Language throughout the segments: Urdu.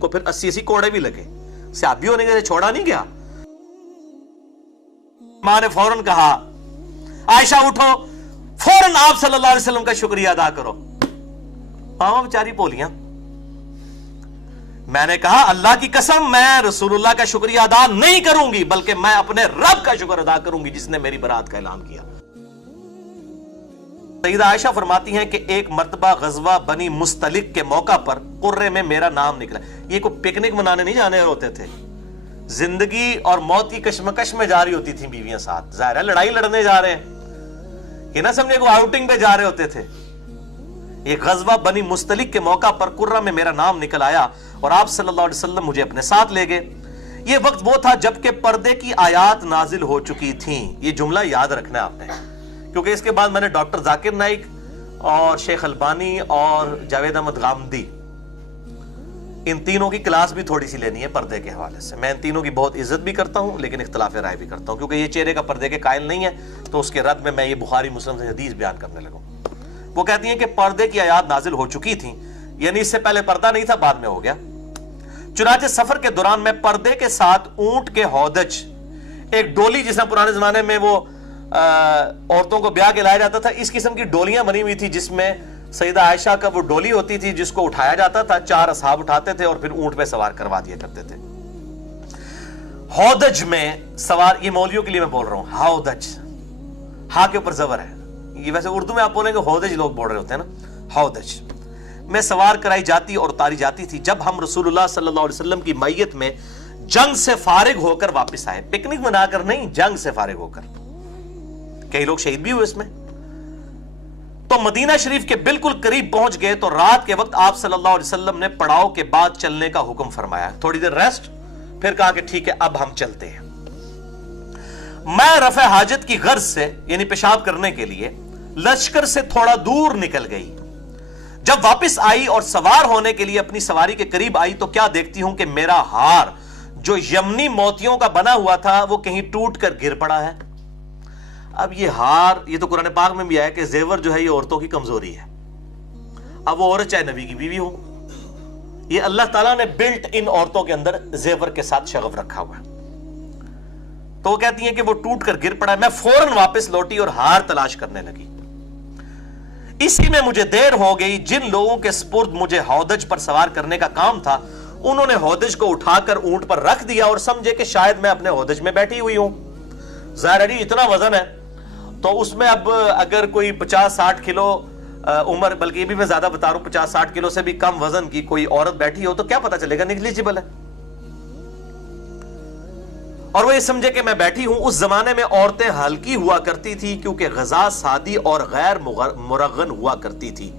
کو پھر 80 کوڑے بھی لگے, صحابی ہونے کے چھوڑا نہیں گیا. ماں نے فوراً کہا عائشہ اٹھو, فوراً آپ صلی اللہ علیہ وسلم کا شکریہ ادا کرو. ماما بیچاری بولیاں, میں نے کہا اللہ کی قسم میں رسول اللہ کا شکریہ ادا نہیں کروں گی بلکہ میں اپنے رب کا شکر ادا کروں گی جس نے میری برات کا اعلان کیا. سیدہ عائشہ فرماتی ہیں کہ ایک مرتبہ غزوہ بنی مستلق کے موقع پر قرے میں میرا نام نکلا. یہ کوئی پکنک منانے نہیں جانے ہوتے تھے, زندگی اور موت کی کشمکش میں جاری ہوتی تھیں بیویاں ساتھ. ظاہر ہے لڑائی لڑنے جا رہے ہیں, یہ نہ سمجھے کو آؤٹنگ پہ جا رہے ہوتے تھے. یہ غزوہ بنی مستلق کے موقع پر قرہ میں میرا نام نکل آیا اور آپ صلی اللہ علیہ وسلم مجھے اپنے ساتھ لے گئے. یہ وقت وہ تھا جبکہ پردے کی آیات نازل ہو چکی تھیں. یہ جملہ یاد رکھنا ہے آپ نے, کیونکہ اس کے بعد میں نے ڈاکٹر ذاکر نائک اور شیخ البانی اور جاوید احمد غامدی ان تینوں کی کلاس بھی تھوڑی سی لینی ہے پردے کے حوالے سے. میں ان تینوں کی بہت عزت بھی کرتا ہوں لیکن اختلاف رائے بھی کرتا ہوں, کیونکہ یہ چہرے کا پردے کے قائل نہیں ہے. تو اس کے رد میں یہ بخاری مسلم سے حدیث بیان کرنے لگوں. وہ کہتی ہیں کہ پردے کی آیات نازل ہو چکی تھیں, یعنی اس سے پہلے پردہ نہیں تھا, بعد میں ہو گیا. چنانچہ سفر کے دوران میں پردے کے ساتھ اونٹ کے ہودج, ایک ڈولی جس میں پرانے زمانے میں وہ عورتوں کو بیاہ کے لایا جاتا تھا, اس قسم کی ڈولیاں بنی ہوئی تھی جس میں سیدہ عائشہ کا وہ ڈولی ہوتی تھی جس کو اٹھایا جاتا تھا, 4 اصحاب اٹھاتے تھے اور پھر اونٹ پہ سوار کروا دیا کرتے تھے. ہودج میں سوار, یہ مولویوں کے لیے میں بول رہا ہوں, ہودج ہا کے اوپر زبر ہے. یہ ویسے اردو میں آپ بولیں گے ہودج لوگ بول رہے ہوتے ہیں نا, ہودج میں سوار کرائی جاتی اور اتاری جاتی تھی جب ہم رسول اللہ صلی اللہ علیہ وسلم کی میت میں جنگ سے فارغ ہو کر واپس آئے. پکنک منا کر نہیں, جنگ سے فارغ ہو کر. کئی لوگ شہید بھی ہوئے اس میں. تو مدینہ شریف کے بالکل قریب پہنچ گئے تو رات کے وقت آپ صلی اللہ علیہ وسلم نے پڑاؤ کے بعد چلنے کا حکم فرمایا. تھوڑی دیر ریسٹ, پھر کہا کہ ٹھیک ہے اب ہم چلتے ہیں. میں رفع حاجت کی غرض سے یعنی پیشاب کرنے کے لیے لشکر سے تھوڑا دور نکل گئی. جب واپس آئی اور سوار ہونے کے لیے اپنی سواری کے قریب آئی تو کیا دیکھتی ہوں کہ میرا ہار جو یمنی موتیوں کا بنا ہوا تھا وہ کہیں ٹوٹ کر گر پڑا ہے. اب یہ ہار, یہ تو قرآن پاک میں بھی آیا کہ زیور جو ہے یہ عورتوں کی کمزوری ہے. اب وہ عورت چاہے نبی کی بیوی ہو, یہ اللہ تعالیٰ نے بلٹ ان عورتوں کے اندر زیور کے ساتھ شغف رکھا ہوا ہے. تو وہ کہتی ہیں کہ وہ ٹوٹ کر گر پڑا ہے. میں فوراً واپس لوٹی اور ہار تلاش کرنے لگی. اسی میں مجھے دیر ہو گئی. جن لوگوں کے سپرد مجھے ہودج پر سوار کرنے کا کام تھا انہوں نے ہودج کو اٹھا کر اونٹ پر رکھ دیا اور سمجھے کہ شاید میں اپنے ہودج میں بیٹھی ہوئی ہوں. ظاہر ہے اتنا وزن ہے تو اس میں اب اگر کوئی 50-60 کلو عمر, بلکہ یہ بھی میں زیادہ بتا رہا ہوں, 50-60 کلو سے بھی کم وزن کی کوئی عورت بیٹھی ہو تو کیا پتا چلے گا, نیگلیجبل ہے. اور وہ یہ سمجھے کہ میں بیٹھی ہوں. اس زمانے میں عورتیں ہلکی ہوا کرتی تھی کیونکہ غذا سادی اور غیر مرغن ہوا کرتی تھی,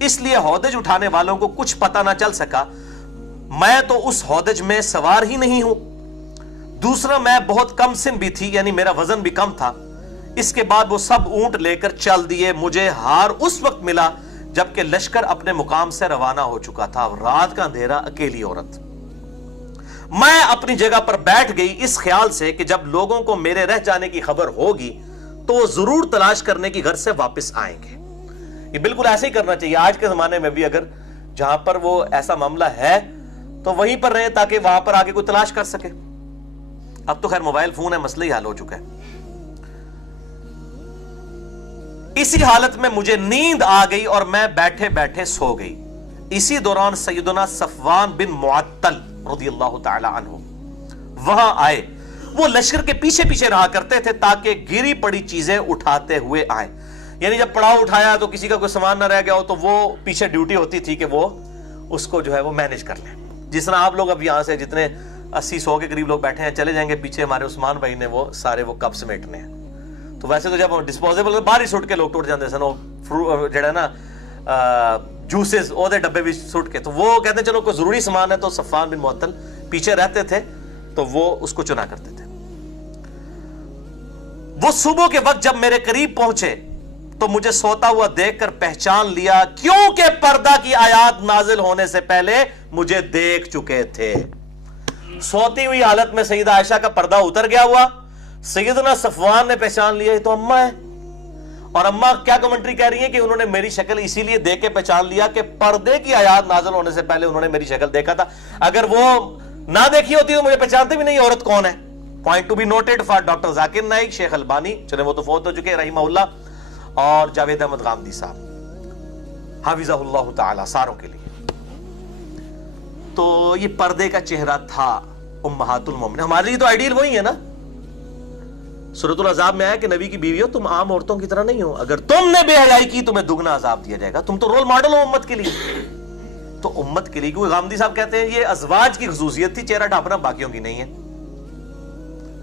اس لیے ہودج اٹھانے والوں کو کچھ پتہ نہ چل سکا. میں تو اس ہودج میں سوار ہی نہیں ہوں. دوسرا میں بہت کم سن بھی تھی, یعنی میرا وزن بھی کم تھا. اس کے بعد وہ سب اونٹ لے کر چل دیے. مجھے ہار اس وقت ملا جبکہ لشکر اپنے مقام سے روانہ ہو چکا تھا. رات کا اندھیرا, اکیلی عورت. میں اپنی جگہ پر بیٹھ گئی اس خیال سے کہ جب لوگوں کو میرے رہ جانے کی خبر ہوگی تو وہ ضرور تلاش کرنے کی غرض سے واپس آئیں گے. یہ بالکل ایسے ہی کرنا چاہیے. آج کے زمانے میں بھی اگر جہاں پر وہ ایسا معاملہ ہے تو وہیں پر رہیں تاکہ وہاں پر آگے کوئی تلاش کر سکے. اب تو خیر موبائل فون ہے, مسئلہ ہی حل ہو چکا ہے. اسی حالت میں مجھے نیند آ گئی اور میں بیٹھے بیٹھے سو گئی. اسی دوران سیدنا صفوان بن معطل رضی اللہ تعالی عنہ وہاں آئے. وہ لشکر کے پیچھے پیچھے رہا کرتے تھے تاکہ گری پڑی چیزیں اٹھاتے ہوئے آئیں. یعنی جب پڑاؤ اٹھایا تو کسی کا کوئی سامان نہ رہ گیا ہو تو وہ پیچھے ڈیوٹی ہوتی تھی کہ وہ اس کو جو ہے وہ مینج کر لیں. جس طرح آپ لوگ اب یہاں سے جتنے 80-100 کے قریب لوگ بیٹھے ہیں, چلے جائیں گے پیچھے ہمارے عثمان بھائی نے وہ سارے وہ کپ سمیٹنے ہیں. تو ویسے تو جب ڈسپوزیبل باہر ہی سٹ کے لوگ ٹوٹ جاتے ہیں جڑا نا جوسز او دے ڈبے بھی سٹ کے. تو وہ کہتے ہیں چلو کوئی ضروری سامان ہے تو صفوان بن معطل پیچھے رہتے تھے تو وہ اس کو چنا کرتے تھے. وہ صبح کے وقت جب میرے قریب پہنچے تو مجھے سوتا ہوا دیکھ کر پہچان لیا کیونکہ پردہ کی آیات نازل ہونے سے پہلے مجھے دیکھ چکے تھے. سوتی ہوئی حالت میں سیدہ عائشہ کا پردہ اتر گیا ہوا. سیدنا صفوان نے پہچان لیا یہ تو اماں ہے, اور اما کیا کمنٹری کہہ رہی ہیں کہ انہوں نے میری شکل اسی لیے دیکھ کے پہچان لیا کہ پردے کی آیات نازل ہونے سے پہلے انہوں نے میری شکل دیکھا تھا، اگر وہ نہ دیکھی ہوتی تو مجھے پہچانتے بھی نہیں عورت کون ہے. Point to be noted for doctor Zakir Naik, Sheikh Albani, چلے وہ تو فوت ہو چکے رحمہ اللہ، اور جاوید احمد غامدی صاحب حافظہ اللہ تعالی، ساروں کے لیے. تو یہ پردے کا چہرہ تھا امہات المومنین. ہمارے لیے تو آئیڈیل وہی ہے نا. سورۃ العذاب میں آیا کہ نبی کی بیوی ہو، تم عام عورتوں کی طرح نہیں ہو، اگر تم نے بے حیائی کی تمہیں دگنا عذاب دیا جائے گا. تم تو رول ماڈل ہو امت کے لیے. تو امت کے لیے، کیونکہ غامدی صاحب کہتے ہیں یہ ازواج کی خصوصیت تھی چہرہ ڈھانپنا، باقیوں کی نہیں ہے.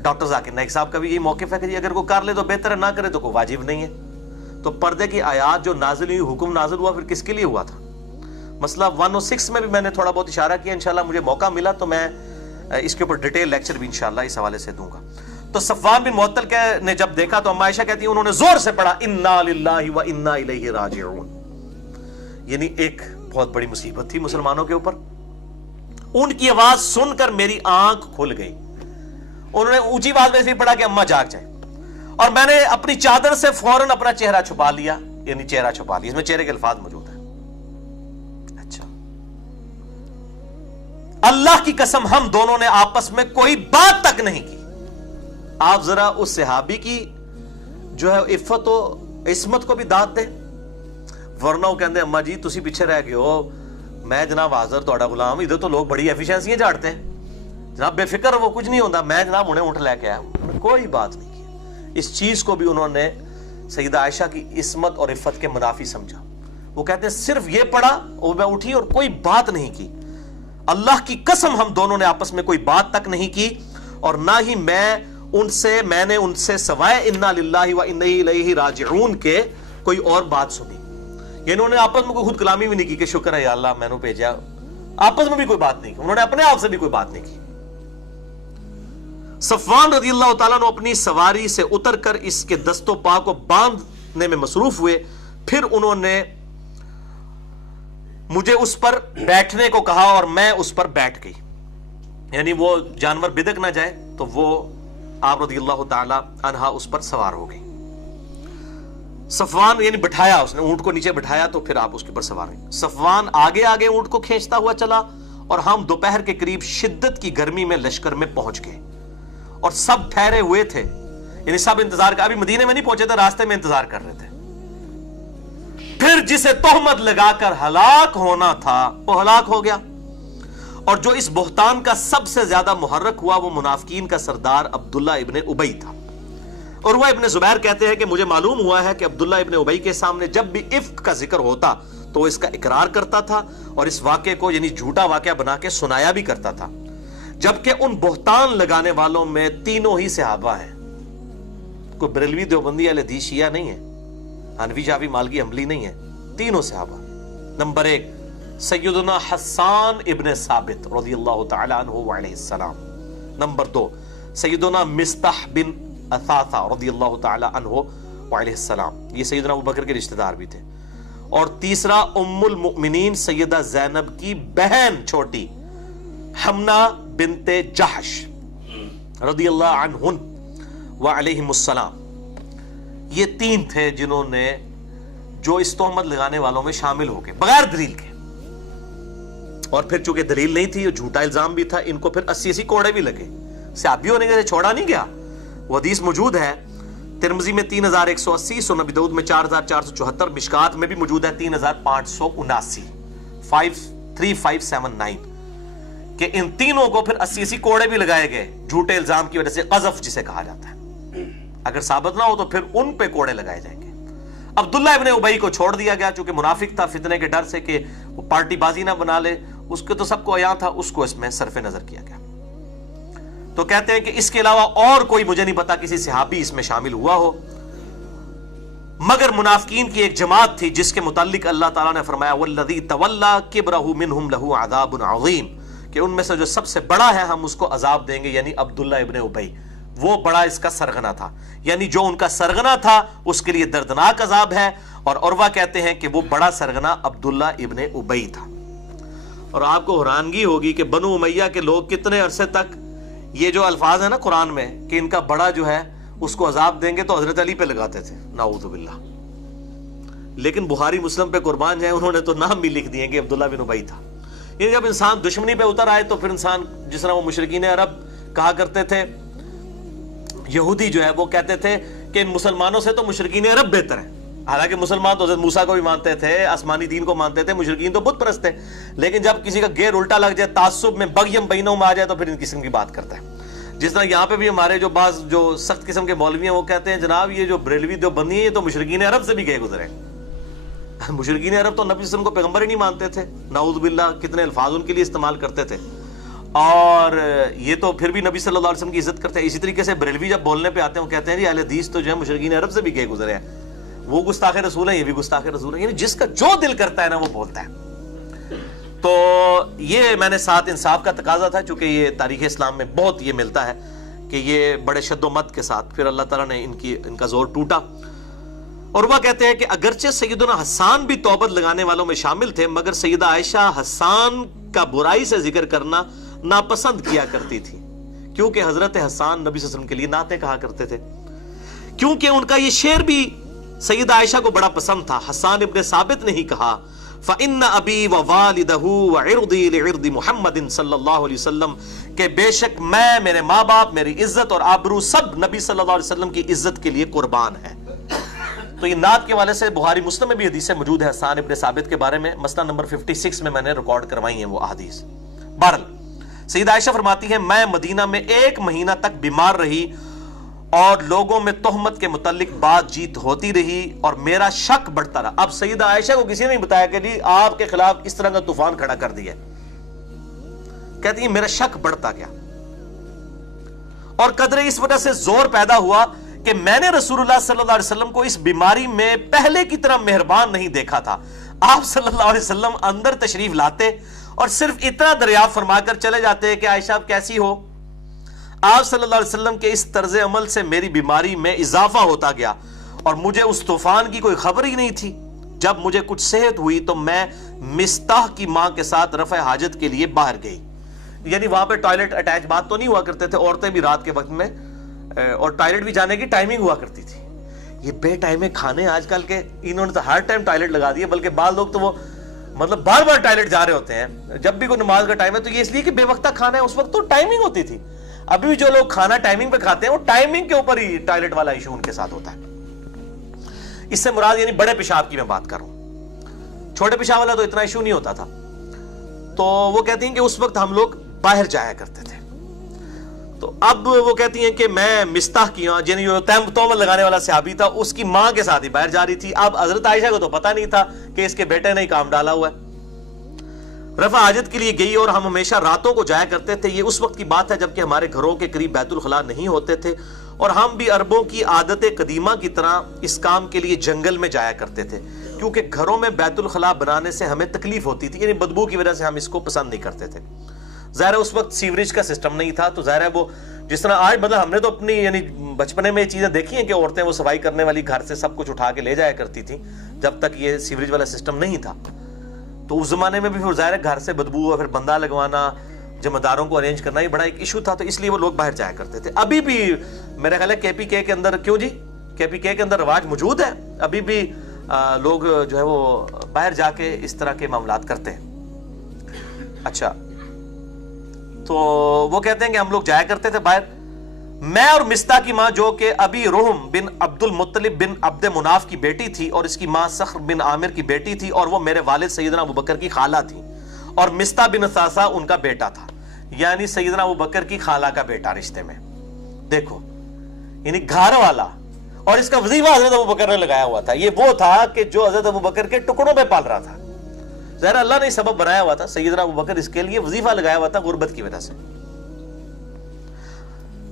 ڈاکٹر ذاکر نائک صاحب کا بھی یہی موقف ہے کہ اگر کوئی کر لے تو بہتر ہے، نہ کرے تو کوئی واجب نہیں ہے. تو پردے کی آیات جو نازل ہوئی، حکم نازل ہوا، پھر کس کے لیے ہوا تھا؟ مسئلہ 106 میں بھی میں نے تھوڑا بہت اشارہ کیا. انشاءاللہ مجھے موقع ملا تو میں اس کے اوپر ڈیٹیل لیکچر بھی انشاءاللہ اس حوالے سے دوں گا. تو صفوان بن معطل نے جب دیکھا تو اما عائشہ کہتی ہیں انہوں نے زور سے پڑھا انا للہ و انا الیہ راجعون. یعنی ایک بہت بڑی مصیبت تھی مسلمانوں کے اوپر. ان کی آواز سن کر میری آنکھ کھل گئی. انہوں نے اونچی آواز میں سے پڑھا کہ اما جاگ جائے، اور میں نے اپنی چادر سے فوراً اپنا چہرہ چھپا لیا. یعنی چہرہ چھپا لیا، اس میں چہرے کے الفاظ موجود ہیں. اچھا، اللہ کی قسم ہم دونوں نے آپس میں کوئی بات تک نہیں کی. آپ ذرا اس صحابی کی جو ہے عفت و عصمت کو بھی داد دیں. ورنہ وہ کہتے ہیں اما جی تسی پیچھے رہ گئے ہو، میں جناب حاضر تہاڈا غلام، ادھر تو لوگ بڑی ایفیشنسیاں جھاڑتے ہیں جناب، بے فکر وہ کچھ نہیں ہوتا، میں جناب انہیں اٹھ لے کے آیا. کوئی بات نہیں کی. اس چیز کو بھی انہوں نے سیدہ عائشہ کی عصمت اور عفت کے منافی سمجھا. وہ کہتے ہیں صرف یہ پڑھا اور میں اٹھی اور کوئی بات نہیں کی. اللہ کی قسم ہم دونوں نے آپس میں کوئی بات تک نہیں کی، اور نہ ہی میں نے ان سے سوائے انا للہ و انا الیہ راجعون کے کوئی اور بات سنی. یعنی انہوں نے آپس میں کوئی خود کلامی بھی نہیں کی کہ شکر ہے یا اللہ میں نے بھیجا. آپس میں بھی کوئی بات نہیں کی، انہوں نے اپنے آپ سے بھی کوئی بات نہیں کی. صفوان رضی اللہ تعالیٰ نے اپنی سواری سے اتر کر اس کے دست و پا کو باندھنے میں مصروف ہوئے. پھر انہوں نے مجھے اس پر بیٹھنے کو کہا اور میں اس پر بیٹھ گئی. یعنی وہ جانور بدک نہ جائے تو وہ آپ رضی اللہ تعالی عنہا اس پر سوار ہو گئی. صفوان یعنی بٹھایا، اس نے اونٹ کو نیچے بٹھایا تو پھر آپ اس کے پر سوار ہوئے. صفوان آگے آگے اونٹ کو کھینچتا ہوا چلا، اور ہم دوپہر کے قریب شدت کی گرمی میں لشکر میں پہنچ گئے، اور سب ٹھہرے ہوئے تھے. یعنی سب انتظار کر، ابھی مدینے میں نہیں پہنچے تھے، راستے میں انتظار کر رہے تھے. پھر جسے تہمت لگا کر ہلاک ہونا تھا وہ ہلاک ہو گیا. اور جو اس بہتان کا سب سے زیادہ محرک ہوا وہ منافقین کا سردار عبداللہ ابن ابی تھا. اور وہ ابن زبیر کہتے ہیں کہ مجھے معلوم ہوا ہے کہ عبداللہ ابن ابی کے سامنے جب بھی افک کا ذکر ہوتا تو وہ اس کا اقرار کرتا تھا، اور اس واقعے کو یعنی جھوٹا واقعہ بنا کے سنایا بھی کرتا تھا. جبکہ ان بہتان لگانے والوں میں تینوں ہی صحابہ ہیں. کوئی بریلوی دیوبندی اہل حدیث شیعہ نہیں ہے، حنفی شافعی مالکی حنبلی نہیں ہے، تینوں صحابہ. نمبر 1 سیدنا حسان ابن ثابت رضی اللہ تعالی عنہ وعلیہ السلام. نمبر 2 سیدنا مصطح بن اثاثہ رضی اللہ تعالی عنہ وعلیہ السلام، یہ سیدنا ابوبکر کے رشتہ دار بھی تھے. اور تیسرا ام المؤمنین سیدہ زینب کی بہن چھوٹی حمنہ بنت جحش رضی اللہ عنہن وعلیہم السلام. یہ 3 تھے جنہوں نے جو اس تہمت لگانے والوں میں شامل ہو گئے بغیر دلیل کے. اور پھر چونکہ دلیل نہیں تھی، جھوٹا الزام بھی تھا، ان کو پھر 80 کوڑے بھی لگے. صحابی ہونے کے چھوڑا نہیں گیا. وہ حدیث موجود ہے ترمذی میں 3180، سنن ابی داؤد میں 4474، مشکات میں بھی موجود ہے 3579 3579 کہ ان تینوں کو پھر 80 کوڑے بھی لگائے گئے جھوٹے الزام کی وجہ سے، قذف جسے کہا جاتا ہے. اگر ثابت نہ ہو تو پھر ان پہ کوڑے لگائے جائیں گے. عبداللہ ابن ابی کو چھوڑ دیا گیا چونکہ منافق تھا، فتنے کے ڈر سے کہ وہ پارٹی بازی نہ بنا لے، اس کے تو سب کو عیاں تھا، اس کو اس میں صرف نظر کیا گیا. تو کہتے ہیں کہ اس کے علاوہ اور کوئی مجھے نہیں پتا کسی صحابی اس میں شامل ہوا ہو، مگر منافقین کی ایک جماعت تھی جس کے متعلق اللہ تعالیٰ نے فرمایا والذی تولی کبرہ منہم لہ عذاب عظیم، کہ ان میں سے جو سب سے بڑا ہے ہم اس کو عذاب دیں گے. یعنی عبداللہ ابن ابی وہ بڑا اس کا سرغنہ تھا، یعنی جو ان کا سرغنہ تھا اس کے لیے دردناک عذاب ہے. اور عروہ کہتے ہیں کہ وہ بڑا سرغنہ عبداللہ ابن ابی تھا. اور آپ کو حیرانگی ہوگی کہ بنو امیہ کے لوگ کتنے عرصے تک یہ جو الفاظ ہیں نا قرآن میں کہ ان کا بڑا جو ہے اس کو عذاب دیں گے تو حضرت علی پہ لگاتے تھے. نعوذ باللہ. لیکن بخاری مسلم پہ قربان جائیں انہوں نے تو نام بھی لکھ دیے کہ عبداللہ بن ابی تھا. یہ جب انسان دشمنی پہ اتر آئے تو پھر انسان جس طرح وہ مشرکین عرب کہا کرتے تھے, یہودی جو ہے وہ کہتے تھے کہ ان مسلمانوں سے تو مشرکین عرب بہتر ہیں. حالانکہ مسلمان تو حضرت موسیٰ کو بھی مانتے تھے, آسمانی دین کو مانتے تھے, مشرکین تو بت پرست تھے. لیکن جب کسی کا گیر الٹا لگ جائے, تعصب میں بغیم بینہم آ جائے, تو پھر ان قسم کی بات کرتا ہے. جس طرح یہاں پہ بھی ہمارے جو بعض جو سخت قسم کے مولوی ہیں وہ کہتے ہیں جناب یہ جو بریلوی دیوبندی ہیں یہ تو مشرکین عرب سے بھی گئے گزرے. مشرکین عرب تو نبی صلی اللہ علیہ وسلم کو پیغمبر ہی نہیں مانتے تھے, نعوذ باللہ کتنے الفاظ ان کے لیے استعمال کرتے تھے, اور یہ تو پھر بھی نبی صلی اللہ علیہ وسلم کی عزت کرتے ہیں. اسی طریقے سے بریلوی جب بولنے پہ آتے ہیں وہ کہتے ہیں جی اہل حدیث تو جو ہے مشرکین عرب سے بھی گئے گزرے ہیں, وہ گستاخ رسول ہیں, یہ بھی گستاخ رسول ہیں. یعنی جس کا جو دل کرتا ہے نا وہ بولتا ہے. تو یہ میں نے ساتھ انصاف کا تقاضا تھا, چونکہ یہ تاریخ اسلام میں بہت یہ ملتا ہے کہ یہ بڑے شد و مت کے ساتھ پھر اللہ تعالیٰ نے ان کا زور ٹوٹا. اور وہ کہتے ہیں کہ اگرچہ سیدنا حسان بھی توبت لگانے والوں میں شامل تھے, مگر سیدہ عائشہ حسان کا برائی سے ذکر کرنا ناپسند کیا کرتی تھی, کیونکہ حضرت حسان نبی صلی اللہ علیہ وسلم کے لیے نعتیں کہا کرتے تھے. کیونکہ ان کا یہ شعر بھی سیدہ عائشہ کو بڑا پسند تھا. حسان ابن ثابت نے ہی کہا فَإِنَّ أَبِي وَوَالِدَهُ وَعِرْضِي لِعِرْضِ مُحَمَّدٍ صلی اللہ علیہ وسلم, کہ بے شک میں, میرے ماں باپ, میری عزت اور آبرو سب نبی صلی اللہ علیہ وسلم کی عزت کے لیے قربان ہے. تو یہ نعت کے والے سے بخاری مسلم میں بھی حدیثیں موجود ہیں حسان ابن ثابت کے بارے میں, مسئلہ نمبر 56 میں نے ریکارڈ کروائی ہیں وہ احادیث. بہرحال سیدہ عائشہ فرماتی ہیں میں مدینہ میں 1 مہینہ تک بیمار رہی اور لوگوں میں تہمت کے متعلق بات چیت ہوتی رہی اور میرا شک بڑھتا رہا. اب سیدہ عائشہ کو کسی نے نہیں بتایا کہ جی آپ کے خلاف اس طرح کا طوفان کھڑا کر دیا, کہتی ہیں میرا شک بڑھتا گیا, اور قدرے اس وجہ سے زور پیدا ہوا کہ میں نے رسول اللہ صلی اللہ علیہ وسلم کو اس بیماری میں پہلے کی طرح مہربان نہیں دیکھا تھا. آپ صلی اللہ علیہ وسلم اندر تشریف لاتے اور صرف اتنا دریافت فرما کر چلے جاتے کہ عائشہ آپ کیسی ہو. آپ صلی اللہ علیہ وسلم کے اس طرز عمل سے میری بیماری میں اضافہ ہوتا گیا اور مجھے اس طوفان کی کوئی خبر ہی نہیں تھی. جب مجھے کچھ صحت ہوئی تو میں مستاح کی ماں کے ساتھ رفع حاجت کے لیے باہر گئی. یعنی وہاں پہ ٹوائلٹ اٹیچ بات تو نہیں ہوا کرتے تھے, عورتیں بھی رات کے وقت میں, اور ٹوائلٹ بھی جانے کی ٹائمنگ ہوا کرتی تھی. یہ بے ٹائم کھانے آج کل کے انہوں نے تو ہر ٹائم ٹوائلٹ لگا دیا, بلکہ بعض لوگ تو وہ مطلب بار بار ٹوائلٹ جا رہے ہوتے ہیں جب بھی کوئی نماز کا ٹائم ہے. تو یہ اس لیے کہ بے وقتہ کھانا ہے, اس وقت تو ٹائمنگ ہوتی تھی. ابھی بھی جو لوگ کھانا ٹائمنگ پہ کھاتے ہیں وہ ٹائمنگ کے اوپر ہی ٹوائلٹ والا ایشو ان کے ساتھ ہوتا ہے. اس سے مراد یعنی بڑے پیشاب کی میں بات کر رہا ہوں, چھوٹے پیشاب والا تو اتنا ایشو نہیں ہوتا تھا. تو وہ کہتی ہیں کہ اس وقت ہم لوگ باہر جایا کرتے تھے. تو اب وہ کہتی ہیں کہ میں مستاح کی, یعنی جو تہمت لگانے والا صحابی تھا, اس کی ماں کے ساتھ ہی باہر جا رہی تھی. اب حضرت عائشہ کو تو پتہ نہیں تھا کہ اس کے بیٹے نے ہی کام ڈالا ہوا ہے. رفع حاجت کے لیے گئی اور ہم ہمیشہ راتوں کو جایا کرتے تھے. یہ اس وقت کی بات ہے جبکہ ہمارے گھروں کے قریب بیت الخلاء نہیں ہوتے تھے, اور ہم بھی عربوں کی عادت قدیمہ کی طرح اس کام کے لیے جنگل میں جایا کرتے تھے, کیونکہ گھروں میں بیت الخلاء بنانے سے ہمیں تکلیف ہوتی تھی, یعنی بدبو کی وجہ سے ہم اس کو پسند نہیں کرتے تھے. ظاہر ہے اس وقت سیوریج کا سسٹم نہیں تھا, تو ظاہر ہے وہ جس طرح آج مطلب ہم نے تو اپنی یعنی بچپنے میں یہ چیزیں دیکھی ہیں کہ عورتیں وہ صفائی کرنے والی گھر سے سب کچھ اٹھا کے لے جایا کرتی تھیں جب تک یہ سیوریج والا سسٹم نہیں تھا. تو اس زمانے میں بھی پھر ظاہر ہے گھر سے بدبو اور پھر بندہ لگوانا, ذمہ داروں کو ارینج کرنا, یہ بڑا ایک ایشو تھا, تو اس لیے وہ لوگ باہر جایا کرتے تھے. ابھی بھی میرا خیال ہے کے پی کے اندر, کیوں جی کے پی کے اندر رواج موجود ہے, ابھی بھی لوگ جو ہے وہ باہر جا کے اس طرح کے معاملات کرتے ہیں. اچھا, تو وہ کہتے ہیں کہ ہم لوگ جایا کرتے تھے باہر. میں اور مستاح کی ماں جو کہ ابی رحم بن عبد المطلب بن عبد مناف کی بیٹی تھی, اور اس کی ماں صخر بن عامر کی بیٹی تھی, اور وہ میرے والد سیدنا ابوبکر کی خالہ تھی, اور مستاح بن ثاثہ ان کا بیٹا تھا, یعنی سیدنا ابوبکر کی خالہ کا بیٹا رشتے میں. دیکھو یعنی گھر والا, اور اس کا وظیفہ حضرت ابوبکر نے لگایا ہوا تھا. یہ وہ تھا کہ جو حضرت ابوبکر کے ٹکڑوں پہ پال رہا تھا. ظاہر اللہ نے سبب بنایا ہوا تھا, سیدنا ابوبکر اس کے لیے وظیفہ لگایا ہوا تھا غربت کی وجہ سے.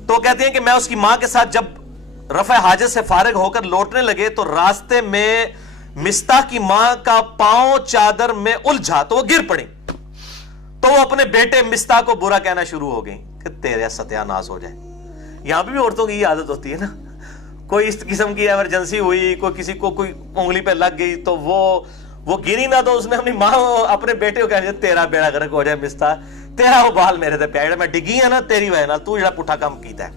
تو کہتے ہیں کہ میں اس کی ماں کے ساتھ جب رفع حاجت سے فارغ ہو کر لوٹنے لگے تو راستے میں مستاح کی ماں کا پاؤں چادر میں الجھا تو وہ گر پڑی, تو وہ اپنے بیٹے مستاح کو برا کہنا شروع ہو گئی کہ تیرے ستیہ ناز ہو جائے. یہاں بھی عورتوں کی یہ عادت ہوتی ہے نا, کوئی اس قسم کی ایمرجنسی ہوئی, کوئی کسی کو کوئی انگلی پہ لگ گئی, تو وہ گری نہ, تو اس نے اپنی ماں اپنے بیٹے کو کہا تیرا بیڑا غرق ہو جائے مستاح, تیرا وہ بال میرے تے پیا, میں ڈگی ہے نا تیری وجہ نال, تو جڑا پٹھا کام کیتا ہے.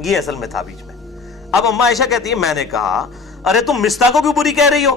یہ اصل میں تھا بیچ میں. اب اماں عائشہ کہتی ہے میں نے کہا ارے تم مستاح کو کیوں بری کہہ رہی ہو,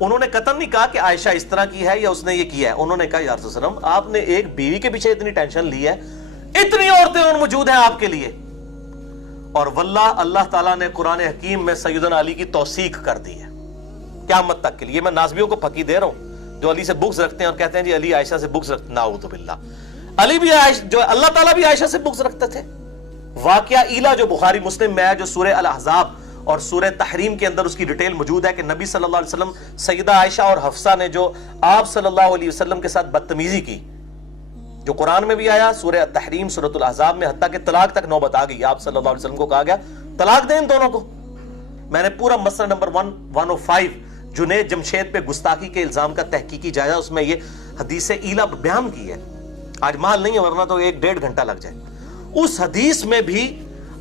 انہوں نے قطعاً نہیں کہا کہ عائشہ اس طرح کی ہے یا اس نے یہ کیا ہے، انہوں نے کہا یا رسول اللہ آپ نے ایک بیوی کے پیچھے اتنی ٹینشن لی ہے، اتنی عورتیں اور موجود ہیں آپ کے لیے۔ اور واللہ اللہ تعالیٰ نے قرآن حکیم میں سیدنا علی کی توثیق کر دی ہے قیامت تک کے لیے۔ میں نازبیوں کو پھکی دے رہا ہوں جو علی سے بغض رکھتے ہیں اور کہتے ہیں جی علی عائشہ سے بغض رکھتے، نعوذ باللہ، علی بھی جو اللہ تعالیٰ بھی عائشہ سے بغض رکھتے تھے۔ واقعہ ایلا جو بخاری مسلم میں ہے، جو سورہ الاحزاب اور سورہ تحریم کے اندر اس کی ڈیٹیل موجود ہے کہ نبی صلی اللہ علیہ وسلم سیدہ عائشہ اور حفصہ نے جو آپ صلی اللہ علیہ وسلم کے ساتھ بدتمیزی کی، جو قرآن میں بھی آیا، سورہ تحریم سورۃ الاحزاب میں، حتیٰ کہ طلاق تک نوبت آ گئی، آپ صلی اللہ علیہ وسلم کو کہا گیا طلاق دیں ان دونوں کو۔ میں نے پورا مسئلہ نمبر 105 جنید جمشید پہ گستاخی کے الزام کا تحقیقی جائزہ، اس میں یہ حدیث ایلا بیان کی ہے، آج مال نہیں ہے ورنہ تو 1-1.5 گھنٹہ لگ جائے۔ اس حدیث میں بھی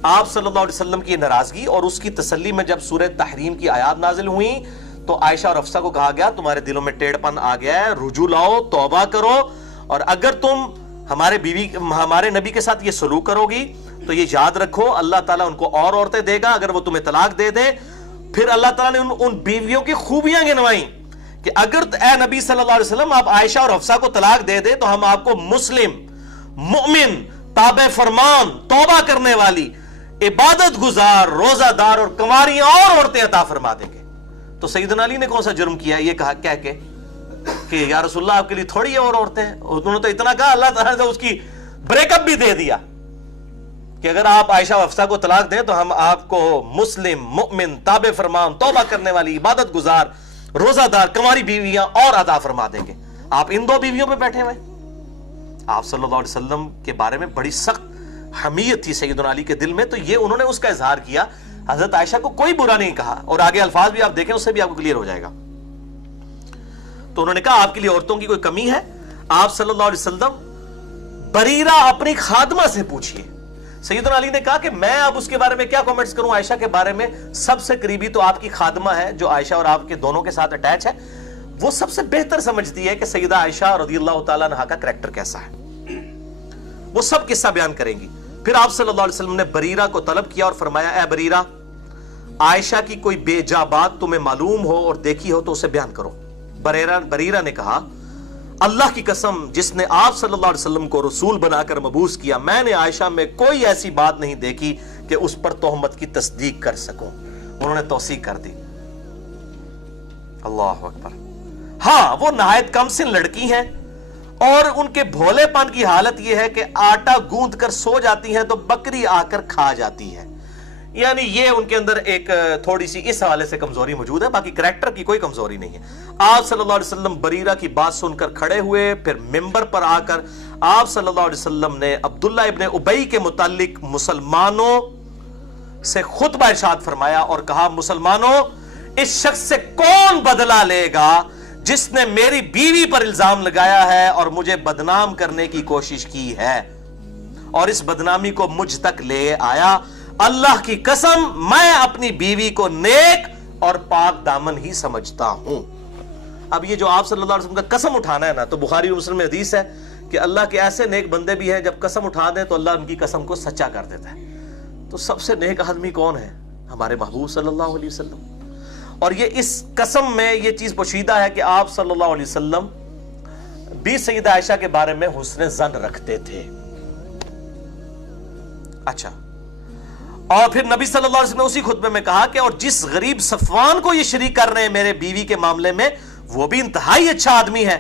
آپ صلی اللہ علیہ وسلم کی ناراضگی اور اس کی تسلی میں جب سورہ تحریم کی آیات نازل ہوئیں تو عائشہ اور حفصہ کو کہا گیا تمہارے دلوں میں ٹیڑھ پن آ گیا ہے، رجوع لاؤ، توبہ کرو، اور اگر تم ہمارے نبی کے ساتھ یہ سلوک کرو گی تو یہ یاد رکھو اللہ تعالیٰ ان کو اور عورتیں دے گا اگر وہ تمہیں طلاق دے دے۔ پھر اللہ تعالیٰ نے ان بیویوں کی خوبیاں گنوائیں کہ اگر اے نبی صلی اللہ علیہ وسلم آپ عائشہ اور حفصہ کو طلاق دے دے تو ہم آپ کو مسلم، مؤمن، تابع فرمان، توبہ کرنے والی، عبادت گزار، روزہ دار اور کنواریاں اور عورتیں عطا فرما دیں گے۔ تو سیدنا علی نے کون سا جرم کیا یہ کہا کہہ کے کہ یا رسول اللہ آپ کے لیے تھوڑی اور عورتیں ہیں؟ انہوں نے تو اتنا کہا، اللہ تعالیٰ نے اس کی بریک اپ بھی دے دیا کہ اگر آپ عائشہ و حفصہ کو طلاق دیں تو ہم آپ کو مسلم، مؤمن، تابع فرمان، توبہ کرنے والی، عبادت گزار، روزہ دار، کنواری بیویاں اور عطا فرما دیں گے۔ آپ ان دو بیویوں پہ بیٹھے ہوئے۔ آپ صلی اللہ علیہ وسلم کے بارے میں بڑی سخت حمیت تھی سیدنا علی کے دل میں، تو یہ انہوں نے اس کا اظہار کیا۔ حضرت عائشہ کو کوئی برا نہیں کہا، اور آگے الفاظ بھی آپ دیکھیں اس سے بھی آپ کو کلیئر ہو جائے گا۔ تو انہوں نے کہا آپ کے لیے عورتوں کی کوئی کمی ہے؟ آپ صلی اللہ علیہ وسلم بریرہ اپنی خادمہ سے پوچھئے۔ سیدنا علی نے کہا کہ میں اب اس کے بارے میں کیا کومنٹس کروں، عائشہ کے بارے میں سب سے قریبی تو آپ کی خادمہ ہے جو عائشہ اور آپ کے دونوں کے ساتھ اٹیچ ہے، وہ سب سے بہتر سمجھتی ہے کہ سیدہ عائشہ رضی اللہ تعالیٰ عنہا کا کریکٹر کیسا ہے، وہ سب قصہ بیان کریں گی۔ پھر آپ صلی اللہ علیہ وسلم نے بریرہ کو طلب کیا اور فرمایا اے بریرہ، عائشہ کی کوئی بے جا بات تمہیں معلوم ہو اور دیکھی ہو تو اسے بیان کرو۔ بریرہ نے کہا اللہ کی قسم جس نے آپ صلی اللہ علیہ وسلم کو رسول بنا کر مبعوث کیا، میں نے عائشہ میں کوئی ایسی بات نہیں دیکھی کہ اس پر تہمت کی تصدیق کر سکوں۔ انہوں نے توثیق کر دی۔ اللہ اکبر۔ ہاں وہ نہایت کم سن لڑکی ہیں اور ان کے بھولے پن کی حالت یہ ہے کہ آٹا گوندھ کر سو جاتی ہیں تو بکری آ کر کھا جاتی ہے، یعنی یہ ان کے اندر ایک تھوڑی سی اس حوالے سے کمزوری موجود ہے، باقی کریکٹر کی کوئی کمزوری نہیں ہے۔ آپ صلی اللہ علیہ وسلم بریرہ کی بات سن کر کھڑے ہوئے، پھر ممبر پر آ کر آپ صلی اللہ علیہ وسلم نے عبداللہ ابن ابی کے متعلق مسلمانوں سے خطبہ ارشاد فرمایا اور کہا مسلمانوں اس شخص سے کون بدلہ لے گا جس نے میری بیوی پر الزام لگایا ہے اور مجھے بدنام کرنے کی کوشش کی ہے اور اس بدنامی کو مجھ تک لے آیا۔ اللہ کی قسم میں اپنی بیوی کو نیک اور پاک دامن ہی سمجھتا ہوں۔ اب یہ جو آپ صلی اللہ علیہ وسلم کا قسم اٹھانا ہے نا، تو بخاری و مسلم میں حدیث ہے کہ اللہ کے ایسے نیک بندے بھی ہیں جب قسم اٹھا دیں تو اللہ ان کی قسم کو سچا کر دیتا ہے۔ تو سب سے نیک آدمی کون ہے؟ ہمارے محبوب صلی اللہ علیہ وسلم۔ اور یہ اس قسم میں یہ چیز پوشیدہ ہے کہ آپ صلی اللہ علیہ وسلم بھی سیدہ عائشہ کے بارے میں حسن ظن رکھتے تھے۔ اچھا، اور پھر نبی صلی اللہ علیہ وسلم نے اسی خطبے میں کہا کہ اور جس غریب صفوان کو یہ شریک کر رہے ہیں میرے بیوی کے معاملے میں وہ بھی انتہائی اچھا آدمی ہے،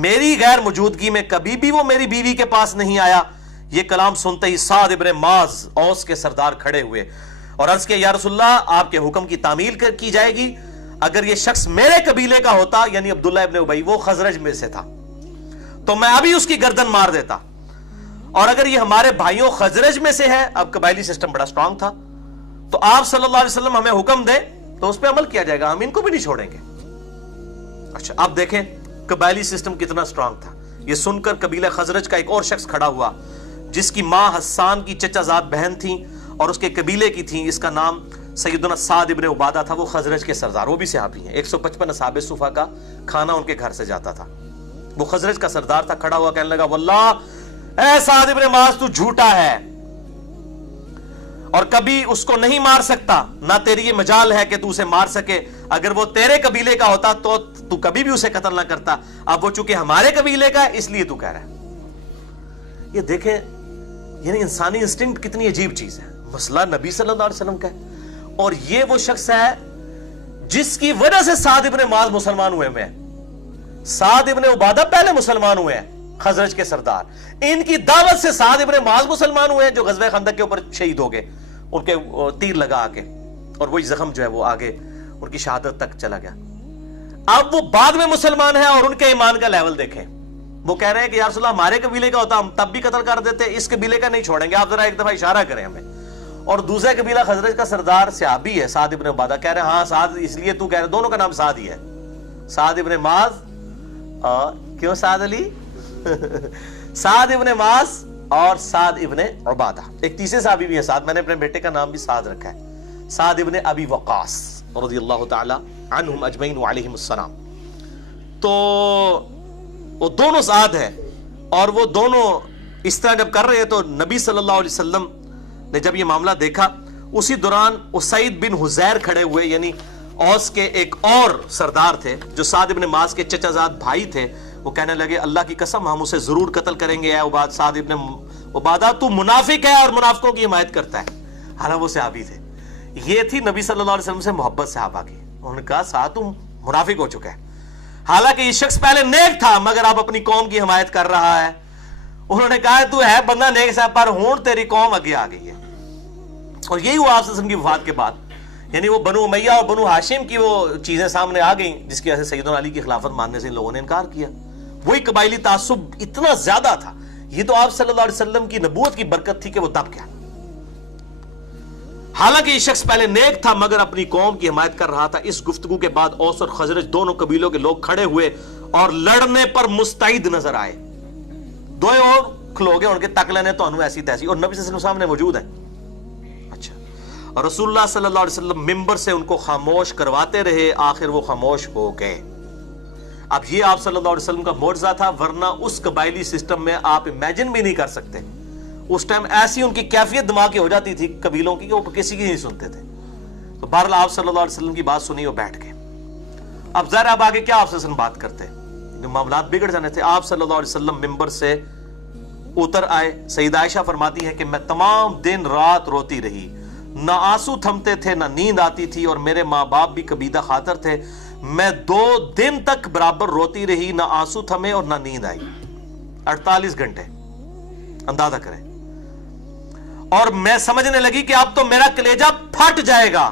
میری غیر موجودگی میں کبھی بھی وہ میری بیوی کے پاس نہیں آیا۔ یہ کلام سنتے ہی سعد ابن معاذ اوس کے سردار کھڑے ہوئے اور عرض کیا یا رسول اللہ آپ کے حکم کی تعمیل کی جائے گی، اگر یہ شخص میرے قبیلے کا ہوتا یعنی عبداللہ ابن ابی، وہ خزرج میں سے تھا، تو میں ابھی اس کی گردن مار دیتا، اور اگر یہ ہمارے بھائیوں خزرج میں سے ہے، اب قبائلی سسٹم بڑا سٹرونگ تھا، تو آپ صلی اللہ علیہ وسلم ہمیں حکم دیں تو اس پہ عمل کیا جائے گا، ہم ان کو بھی نہیں چھوڑیں گے۔ اچھا اب دیکھیں قبائلی سسٹم کتنا سٹرونگ تھا۔ یہ سن کر قبیلہ خزرج کا ایک اور شخص کھڑا ہوا جس کی ماں حسان کی چچا زاد بہن تھی اور اس کے قبیلے کی تھی، اس کا نام سیدنا سعد ابن عبادہ تھا، وہ خزرج کے سردار، وہ بھی صحابی ہیں، 155 اصحاب صفا کا کھانا ان کے گھر سے جاتا تھا، وہ خزرج کا سردار تھا، کھڑا ہوا کہنے لگا واللہ اے سعد ابن معاذ تو جھوٹا ہے، اور کبھی اس کو نہیں مار سکتا، نہ تیری یہ مجال ہے کہ تو اسے مار سکے، اگر وہ تیرے قبیلے کا ہوتا تو کبھی بھی اسے قتل نہ کرتا، اب وہ چونکہ ہمارے قبیلے کا ہے اس لیے تو کہہ رہا ہے۔ یہ دیکھیں یعنی انسانی انسٹنکٹ کتنی عجیب چیز ہے۔ مسئلہ نبی صلی اللہ علیہ وسلم کا ہے، اور یہ وہ شخص ہے جس کی وجہ سے سعد ابن معاذ مسلمان ہوئے ہیں۔ سعد ابن عبادہ پہلے مسلمان ہوئے ہیں، خزرج کے سردار، ان کی دعوت سے سعد ابن معاذ مسلمان ہوئے ہیں جو غزوہ خندق کے اوپر شہید ہو گئے، ان کے تیر لگا کے، اور وہی زخم جو ہے وہ آگے ان کی شہادت تک چلا گیا۔ اب وہ بعد میں مسلمان ہیں اور ان کے ایمان کا لیول دیکھیں، وہ کہہ رہے ہیں کہ یا رسول اللہ ہمارے قبیلے کا ہوتا ہم تب بھی قتل کر دیتے، اس قبیلے کا نہیں چھوڑیں گے، آپ ذرا ایک دفعہ اشارہ کریں ہمیں۔ اور دوسرے قبیلہ خزرج کا سردار صحابی ہے سعد ابن عبادہ، کہہ رہے ہیں ہاں سعد اس لیے تو کہہ رہے، دونوں کا نام سعد ہی ہے، سعد ابن معاذ، کیوں سعد علی سعد ابن معاذ اور سعد ابن عبادہ۔ ایک تیسرے صحابی بھی ہے سعد، میں نے اپنے بیٹے کا نام بھی سعد رکھا ہے، سعد ابن ابی وقاص رضی اللہ تعالی عنہم اجمعین وعلیہم السلام۔ تو وہ دونوں سعد ہیں، اور وہ دونوں اس طرح جب کر رہے ہیں تو نبی صلی اللہ علیہ وسلم نے جب یہ معاملہ دیکھا، اسی دوران اسید بن حزیر کھڑے ہوئے، یعنی اوس کے ایک اور سردار تھے جو سعد ابن معاذ کے چچا زاد بھائی تھے، وہ کہنے لگے اللہ کی قسم ہم اسے ضرور قتل کریں گے، اے سعد ابن عبادہ تو منافق ہے اور منافقوں کی حمایت کرتا ہے، حالانکہ وہ صحابی تھے۔ یہ تھی نبی صلی اللہ علیہ وسلم سے محبت صحابہ کی، انہوں نے کہا سعد تم منافق ہو چکا ہے، حالانکہ یہ شخص پہلے نیک تھا مگر اب اپنی قوم کی حمایت کر رہا ہے۔ انہوں نے کہا تو ہے بندہ نیک صاحب پر ہون تیری قوم آگے آ گئی ہے۔ اور یہی ہوا آپ صلی اللہ علیہ وسلم کی وفات کے بعد، یعنی وہ بنو امیہ اور بنو ہاشم کی وہ چیزیں سامنے آ گئیں جس کی وجہ سے سیدنا علی کی خلافت ماننے سے ان لوگوں نے انکار کیا۔ وہی قبائلی تعصب اتنا زیادہ تھا، یہ تو آپ صلی اللہ علیہ وسلم کی نبوت کی برکت تھی کہ وہ دب گیا۔ حالانکہ یہ شخص پہلے نیک تھا مگر اپنی قوم کی حمایت کر رہا تھا۔ اس گفتگو کے بعد اوس اور خزرج دونوں قبیلوں کے لوگ کھڑے ہوئے اور لڑنے پر مستعد نظر آئے۔ دوئے اور کھلو گے ان کے تک لینے تو انو ایسی تیسی، اور نبی صلی اللہ علیہ وسلم سامنے موجود ہیں۔ اچھا، اور رسول اللہ صلی اللہ علیہ وسلم ممبر سے ان کو خاموش کرواتے رہے، آخر وہ خاموش ہو گئے۔ اب یہ آپ صلی اللہ علیہ وسلم کا معجزہ تھا، ورنہ اس قبائلی سسٹم میں آپ امیجن بھی نہیں کر سکتے۔ اس ٹائم ایسی ان کی کیفیت دماغ کی ہو جاتی تھی قبیلوں کی کہ وہ کسی کی نہیں سنتے تھے۔ تو بہرحال آپ صلی اللہ علیہ وسلم کی بات سنی اور بیٹھ گئے۔ اب ظاہر اب آگے کیا آپ صلی اللہ علیہ وسلم بات کرتے، جو معاملات بگڑ جانے تھے۔ آپ صلی اللہ علیہ وسلم ممبر سے اتر آئے۔ سیدہ عائشہ فرماتی ہے کہ میں تمام دن رات روتی رہی، نہ آنسو تھمتے تھے نہ نیند آتی تھی، اور میرے ماں باپ بھی کبیدہ خاطر تھے۔ میں 2 دن تک برابر روتی رہی، نہ آنسو تھمے اور نہ نیند آئی، 48 گھنٹے اندازہ کریں۔ اور میں سمجھنے لگی کہ اب تو میرا کلیجہ پھٹ جائے گا۔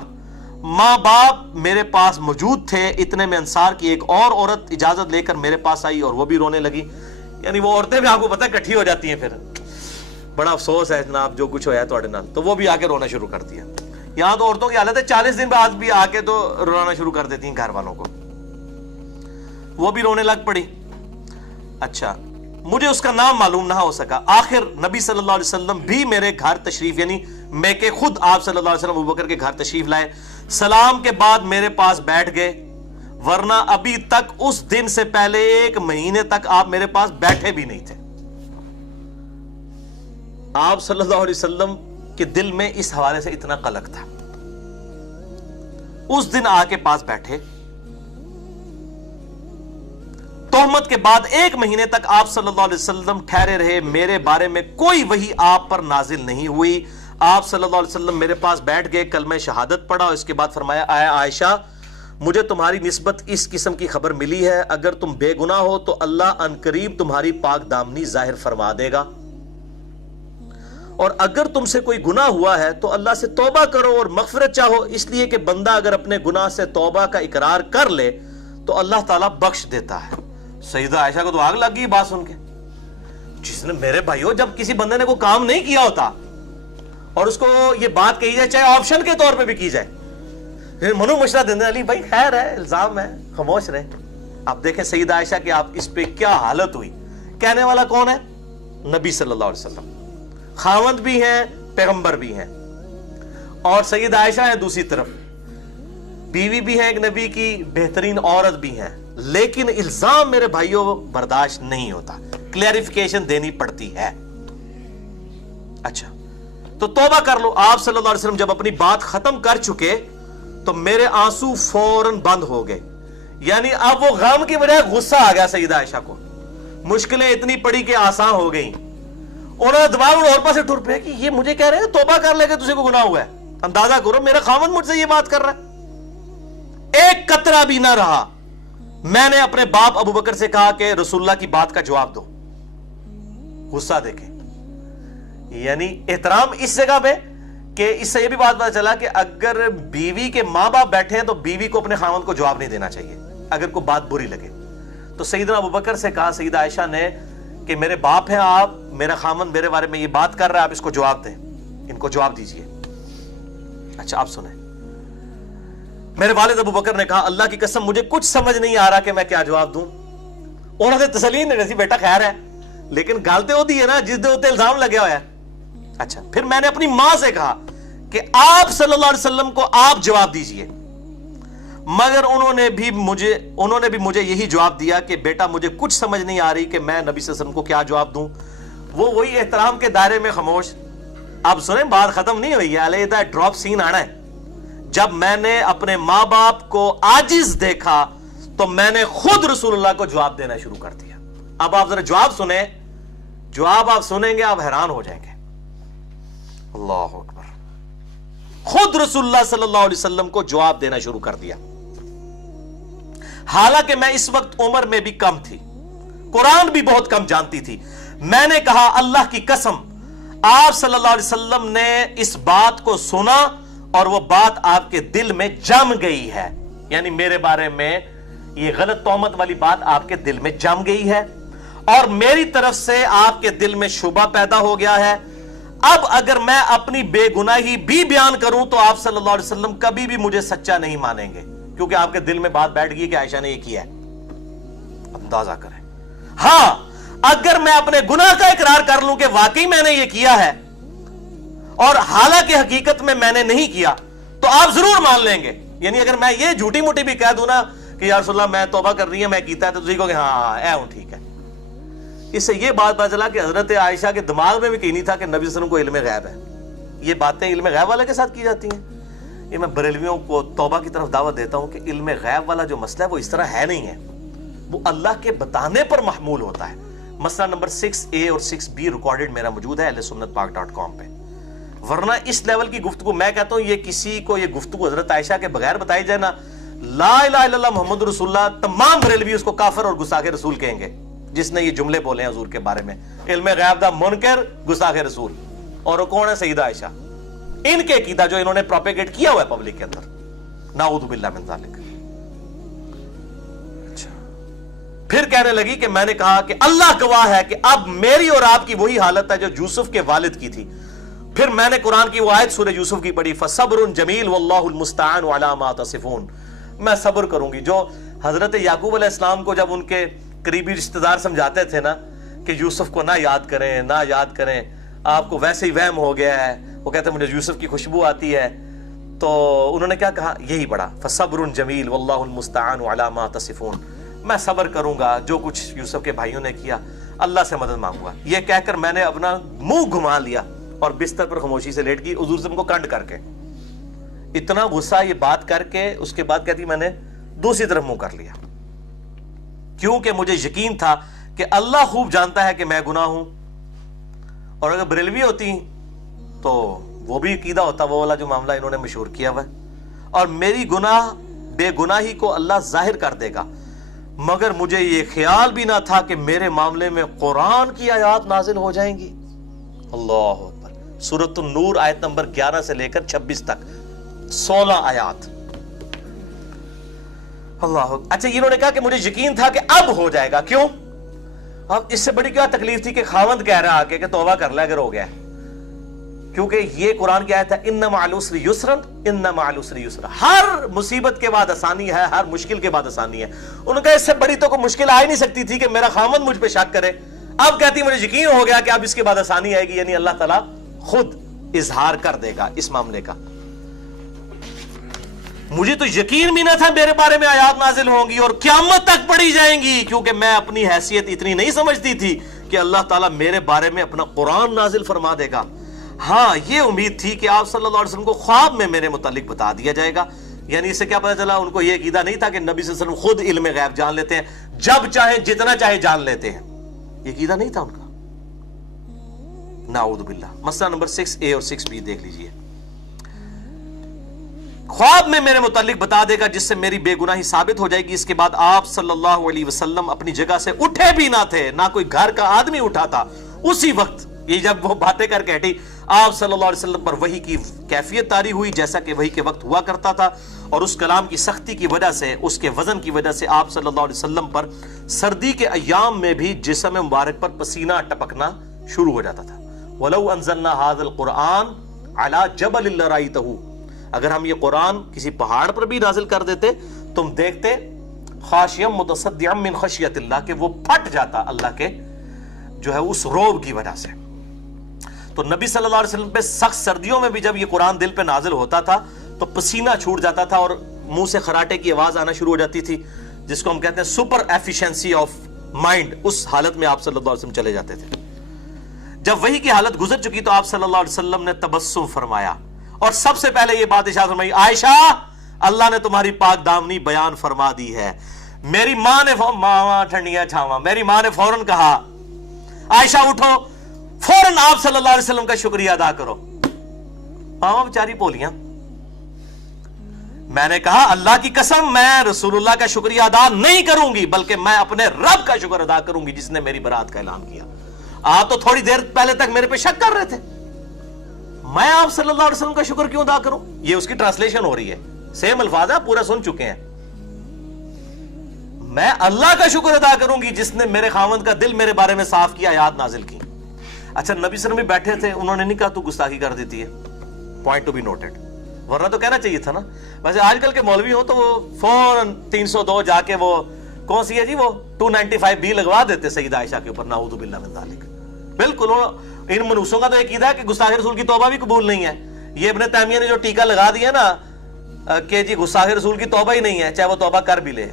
ماں باپ میرے پاس موجود تھے، اتنے میں انصار کی ایک اور عورت اجازت لے کر میرے پاس آئی اور وہ بھی رونے لگی۔ یعنی وہ عورتیں بھی آپ کو پتہ اکٹھی ہو جاتی ہیں، پھر بڑا افسوس ہے جناب جو کچھ ہوا ہے تواڈے نال، تو وہ بھی آ کے رونا شروع کر دیا۔ یہاں تو عورتوں کی حالت ہے 40 دن بعد بھی آ کے تو رونا شروع کر دیتی ہیں گھر والوں کو، وہ بھی رونے لگ پڑی۔ اچھا، مجھے اس کا نام معلوم نہ ہو سکا۔ آخر نبی صلی اللہ علیہ وسلم بھی میرے گھر تشریف، یعنی میں کہ خود آپ صلی اللہ علیہ وسلم ابوبکر کے گھر تشریف لائے، سلام کے بعد میرے پاس بیٹھ گئے، ورنہ ابھی تک اس دن سے پہلے 1 مہینے تک آپ میرے پاس بیٹھے بھی نہیں تھے۔ آپ صلی اللہ علیہ وسلم کے دل میں اس حوالے سے اتنا قلق تھا۔ اس دن آ کے پاس بیٹھے، تہمت کے بعد 1 مہینے تک آپ صلی اللہ علیہ وسلم ٹھہرے رہے، میرے بارے میں کوئی وحی آپ پر نازل نہیں ہوئی۔ آپ صلی اللہ علیہ وسلم میرے پاس بیٹھ گئے، کلمہ شہادت پڑھا اور اس کے بعد فرمایا، اے عائشہ مجھے تمہاری نسبت اس قسم کی خبر ملی ہے، اگر تم بے گناہ ہو تو اللہ ان قریب تمہاری پاک دامنی ظاہر فرما دے گا، اور اگر تم سے کوئی گناہ ہوا ہے تو اللہ سے توبہ کرو اور مغفرت چاہو، اس لیے کہ بندہ اگر اپنے گناہ سے توبہ کا اقرار کر لے تو اللہ تعالیٰ بخش دیتا ہے۔ سیدہ عائشہ کو تو آگ لگ گئی بات سن کے، جس نے میرے بھائیو جب کسی بندے نے کوئی کام نہیں کیا ہوتا اور اس کو یہ بات کہی جائے، چاہے آپشن کے طور پہ بھی کی جائے، منو مشورہ دینے علی بھائی خیر ہے، الزام ہے، خاموش رہے۔ آپ دیکھیں سیدہ عائشہ کہ آپ اس پہ کیا حالت ہوئی۔ کہنے والا کون ہے؟ نبی صلی اللہ علیہ وسلم، خاوند بھی ہیں پیغمبر بھی ہیں، اور سیدہ عائشہ ہے دوسری طرف، بیوی بھی ہے ایک نبی کی، بہترین عورت بھی ہیں، لیکن الزام میرے بھائیوں برداشت نہیں ہوتا، کلیریفیکیشن دینی پڑتی ہے۔ اچھا، تو توبہ کر لو. آپ صلی اللہ علیہ وسلم جب اپنی بات ختم کر چکے تو میرے آنسو فوراً بند ہو گئے. یعنی اب وہ غم کی بجائے غصہ آ گیا سیدہ عائشہ کو. مشکلیں اتنی پڑی کہ آسان ہو گئیں. انہوں نے دماغ اور پاس سے ٹر پڑے کہ یہ مجھے کہہ رہے ہیں توبہ کر لے کہ تجھے کو گناہ ہوا ہے. اندازہ کرو میرا خاوند مجھ سے یہ بات کر رہا ہے. ایک قطرہ بھی نہ رہا. میں نے اپنے باپ ابو بکر سے کہا کہ رسول اللہ کی بات کا جواب دو. غصہ دیکھیں, یعنی احترام اس جگہ پہ کہ اس سے یہ بھی بات پتا چلا کہ اگر بیوی کے ماں باپ بیٹھے ہیں تو بیوی کو اپنے خاوند کو جواب نہیں دینا چاہیے اگر کوئی بات بری لگے. تو سیدنا ابو بکر سے کہا سیدہ عائشہ نے کہ میرے باپ ہیں آپ, میرا خاوند میرے بارے میں یہ بات کر رہا ہے, آپ اس کو جواب دیں, ان کو جواب دیجئے. اچھا آپ سنیں. میرے والد ابو بکر نے کہا اللہ کی قسم مجھے کچھ سمجھ نہیں آ رہا کہ میں کیا جواب دوں. انہوں نے تسلی نہیں دی, بیٹا خیر ہے, لیکن غلطی ہوتی ہے نا جس دے ہوتے الزام لگے ہوا ہے. اچھا پھر میں نے اپنی ماں سے کہا کہ آپ صلی اللہ علیہ وسلم کو آپ جواب دیجئے, مگر انہوں نے بھی مجھے یہی جواب دیا کہ بیٹا مجھے کچھ سمجھ نہیں آ رہی کہ میں نبی صلی اللہ علیہ وسلم کو کیا جواب دوں. وہ وہی احترام کے دائرے میں خاموش. اب سنیں بات ختم نہیں ہوئی ہے, علیحدہ ڈراپ سین آنا ہے. جب میں نے اپنے ماں باپ کو عاجز دیکھا تو میں نے خود رسول اللہ کو جواب دینا شروع کر دیا. اب آپ ذرا جواب سنیں, جواب آپ سنیں گے آپ حیران ہو جائیں گے. اللہ اکبر. خود رسول اللہ صلی اللہ علیہ وسلم کو جواب دینا شروع کر دیا. حالانکہ میں اس وقت عمر میں بھی کم تھی, قرآن بھی بہت کم جانتی تھی. میں نے کہا اللہ کی قسم آپ صلی اللہ علیہ وسلم نے اس بات کو سنا اور وہ بات آپ کے دل میں جم گئی ہے. یعنی میرے بارے میں یہ غلط تہمت والی بات آپ کے دل میں جم گئی ہے اور میری طرف سے آپ کے دل میں شبہ پیدا ہو گیا ہے. اب اگر میں اپنی بے گناہی بھی بیان کروں تو آپ صلی اللہ علیہ وسلم کبھی بھی مجھے سچا نہیں مانیں گے, کیونکہ آپ کے دل میں بات بیٹھ گئی کہ عائشہ نے یہ کیا ہے. اندازہ کریں. ہاں اگر میں اپنے گناہ کا اقرار کر لوں کہ واقعی میں نے یہ کیا ہے اور حالانکہ حقیقت میں نے نہیں کیا تو آپ ضرور مان لیں گے. یعنی اگر میں یہ جھوٹی موٹی بھی کہہ دوں نا کہ یا رسول اللہ میں توبہ کر رہی ہے میں کیتا ہے تو تجھے کہو کہ ہاں اے ہوں ٹھیک ہے. اس سے یہ بات پتا چلا کہ حضرت عائشہ کے دماغ میں بھی کہیں نہیں تھا کہ نبی صلی اللہ علیہ وسلم کو علم غیب ہے. یہ باتیں علم غیب والے کے ساتھ کی جاتی ہیں. یہ میں بریلویوں کو توبہ کی طرف دعوت دیتا ہوں کہ علم غیب والا جو مسئلہ ہے وہ اس طرح ہے نہیں ہے, وہ اللہ کے بتانے پر محمول ہوتا ہے. مسئلہ نمبر 6A اور 6B ریکارڈڈ میرا موجود ہے ahlsunnatpak.com پہ. ورنہ اس لیول کی گفتگو میں کہتا ہوں یہ کسی کو یہ گفتگو حضرت عائشہ کے بغیر بتائی جائے نا, لا الہ الا اللہ محمد رسول اللہ, تمام بریلوی اس کو کافر اور گستاخ رسول کہیں گے جس نے یہ جملے بولے ہیں حضور کے بارے میں. علم غیب دا منکر گستاخ رسول. اور وہ کون ہے؟ سیدہ عائشہ. ان کے عقیدہ جو انہوں نے پروپیگیٹ کیا ہوا ہے پبلک کے اندر, نعوذ باللہ من ذالک. پھر کہنے لگی کہ میں نے کہا کہ اللہ گواہ ہے کہ اب میری اور آپ کی وہی حالت ہے جو یوسف کے والد کی تھی. پھر میں نے قرآن کی وہ آیت سورہ یوسف کی پڑھی, فَصَبْرٌ جَمِيلٌ وَاللَّهُ الْمُسْتَعَانُ عَلَى مَا تَصِفُونَ. میں صبر کروں گی. جو حضرت یعقوب علیہ السلام کو جب ان کے قریبی رشتہ دار سمجھاتے تھے نا کہ یوسف کو نہ یاد کریں, آپ کو ویسے ہی وہم ہو گیا ہے, وہ کہتے ہیں مجھے یوسف کی خوشبو آتی ہے, تو انہوں نے کیا کہا؟ یہی پڑھا, فَصَبْرٌ جَمِيلٌ وَاللَّهُ الْمُسْتَعَانُ عَلَى مَا تَصِفُونَ. میں صبر کروں گا جو کچھ یوسف کے بھائیوں نے کیا, اللہ سے مدد مانگوں گا. یہ کہہ کر میں نے اپنا منہ گھما لیا اور بستر پر خاموشی سے لیٹ گئی حضور سے کو کنڈ کر کے. اتنا غصہ یہ بات کر کے اس کے بعد کہتی میں نے دوسری طرف منہ کر لیا, کیونکہ مجھے یقین تھا کہ اللہ خوب جانتا ہے کہ میں گناہ ہوں. اور اگر بریلوی ہوتی تو وہ بھی عقیدہ ہوتا وہ والا جو معاملہ انہوں نے مشہور کیا ہوا ہے, اور میری بے گناہی کو اللہ ظاہر کر دے گا. مگر مجھے یہ خیال بھی نہ تھا کہ میرے معاملے میں قرآن کی آیات نازل ہو جائیں گی. اللہ اکبر. سورۃ النور آیت نمبر 11 سے لے کر 26 تک 16 آیات. اللہ. اچھا انہوں نے کہا کہ مجھے یقین تھا کہ اب ہو جائے گا. کیوں؟ اب اس سے بڑی کیا تکلیف تھی کہ خاوند کہہ رہا آگے کہ توبہ کر لے اگر ہو گیا, کیونکہ یہ قرآن کی آیت ہے ان مع العسر یسرا ان مع العسر یسرا. ہر مصیبت کے بعد آسانی ہے, ہر مشکل کے بعد آسانی ہے. انہوں نے کہا اس سے بڑی تو کوئی مشکل آ ہی نہیں سکتی تھی کہ میرا خاوند مجھ پہ شک کرے. اب کہتی مجھے یقین ہو گیا کہ اب اس کے بعد آسانی آئے گی, یعنی اللہ تعالیٰ خود اظہار کر دے گا اس معاملے کا. مجھے تو یقین بھی نہ تھا میرے بارے میں آیات نازل ہوں گی اور قیامت تک پڑھی جائیں گی, کیونکہ میں اپنی حیثیت اتنی نہیں سمجھتی تھی کہ اللہ تعالیٰ میرے بارے میں اپنا قرآن نازل فرما دے گا. ہاں یہ امید تھی کہ آپ صلی اللہ علیہ وسلم کو خواب میں میرے متعلق بتا دیا جائے گا. یعنی اس سے کیا پتہ چلا؟ ان کو یہ عقیدہ نہیں تھا کہ نبی صلی اللہ علیہ وسلم خود علم غیب جان لیتے ہیں, جب چاہے جتنا چاہے جان لیتے ہیں. یہ عقیدہ نہیں تھا ان کا. نعوذ باللہ. مسئلہ نمبر 6A اور 6B دیکھ لیجئے. خواب میں میرے متعلق بتا دے گا جس سے میری بے گناہی ثابت ہو جائے گی. اس کے بعد آپ صلی اللہ علیہ وسلم اپنی جگہ سے اٹھے بھی نہ تھے, نہ کوئی گھر کا آدمی اٹھا تھا. اسی وقت یہ جب وہ باتیں کر کے ہٹی, آپ صلی اللہ علیہ وسلم پر وحی کی کیفیت طاری ہوئی جیسا کہ وحی کے وقت ہوا کرتا تھا, اور اس کلام کی سختی کی وجہ سے, اس کے وزن کی وجہ سے آپ صلی اللہ علیہ وسلم پر سردی کے ایام میں بھی جسم مبارک پر پسینہ ٹپکنا شروع ہو جاتا تھا. وَلَوْ أَنزَلْنَا هَذَا الْقُرْآنَ عَلَى جَبَلٍ لَرَأَيْتَهُ, اگر ہم یہ قرآن کسی پہاڑ پر بھی نازل کر دیتے تم دیکھتے خاشعا متصدعا من خشیت اللہ, کہ وہ پھٹ جاتا اللہ کے جو ہے اس روب کی وجہ سے. تو نبی صلی اللہ علیہ وسلم پہ سخت سردیوں میں بھی جب یہ قرآن دل پہ نازل ہوتا تھا تو پسینہ چھوٹ جاتا تھا اور منہ سے خراٹے کی آواز آنا شروع ہو جاتی تھی, جس کو ہم کہتے ہیں سپر ایفیشنسی آف مائنڈ. اس حالت میں آپ صلی اللہ علیہ وسلم چلے جاتے تھے. جب وحی کی حالت گزر چکی تو آپ صلی اللہ علیہ وسلم نے تبسم فرمایا, اور سب سے پہلے یہ بات ارشاد فرمائی, عائشہ اللہ نے تمہاری پاک دامنی بیان فرما دی ہے. میری ماں نے ماں ٹھنڈیاں چھاواں, میری ماں نے فوراً کہا عائشہ اٹھو, فوراً آپ صلی اللہ علیہ وسلم کا شکریہ ادا کرو. ماما بیچاری بولیاں. میں نے کہا اللہ کی قسم میں رسول اللہ کا شکریہ ادا نہیں کروں گی, بلکہ میں اپنے رب کا شکر ادا کروں گی جس نے میری برات کا اعلان کیا. آپ تو تھوڑی دیر پہلے تک میرے پہ شک کر رہے تھے, میں آپ صلی اللہ علیہ وسلم کا شکر کیوں ادا کروں؟ یہ اس کی ٹرانسلیشن ہو رہی ہے, سیم الفاظ ہے, پورا سن چکے ہیں. میں اللہ کا شکر ادا کروں گی جس نے میرے خاوند کا دل میرے بارے میں صاف کیا, آیات نازل کی. اچھا نبی صلی اللہ علیہ وسلم بیٹھے تھے, انہوں نے نہیں کہا تو گستاخی کر دیتی ہے, پوائنٹ ٹو بی نوٹڈ, ورنہ تو کہنا چاہیے تھا نا. ویسے آج کل کے مولوی ہوں تو وہ فوراً 302 جا کے وہ کون سی ہے جی وہ 295B لگوا دیتے سیدہ عائشہ کے اوپر, نعوذ باللہ من ذالک. بالکل ان منوسوں کا تو ایک عقیدہ ہے کہ گستاخ رسول کی توبہ بھی قبول نہیں ہے. یہ ابن تیمیہ نے جو ٹیکہ لگا دیا نا کہ جی گستاخ رسول کی توبہ ہی نہیں ہے, چاہے وہ توبہ کر بھی لے.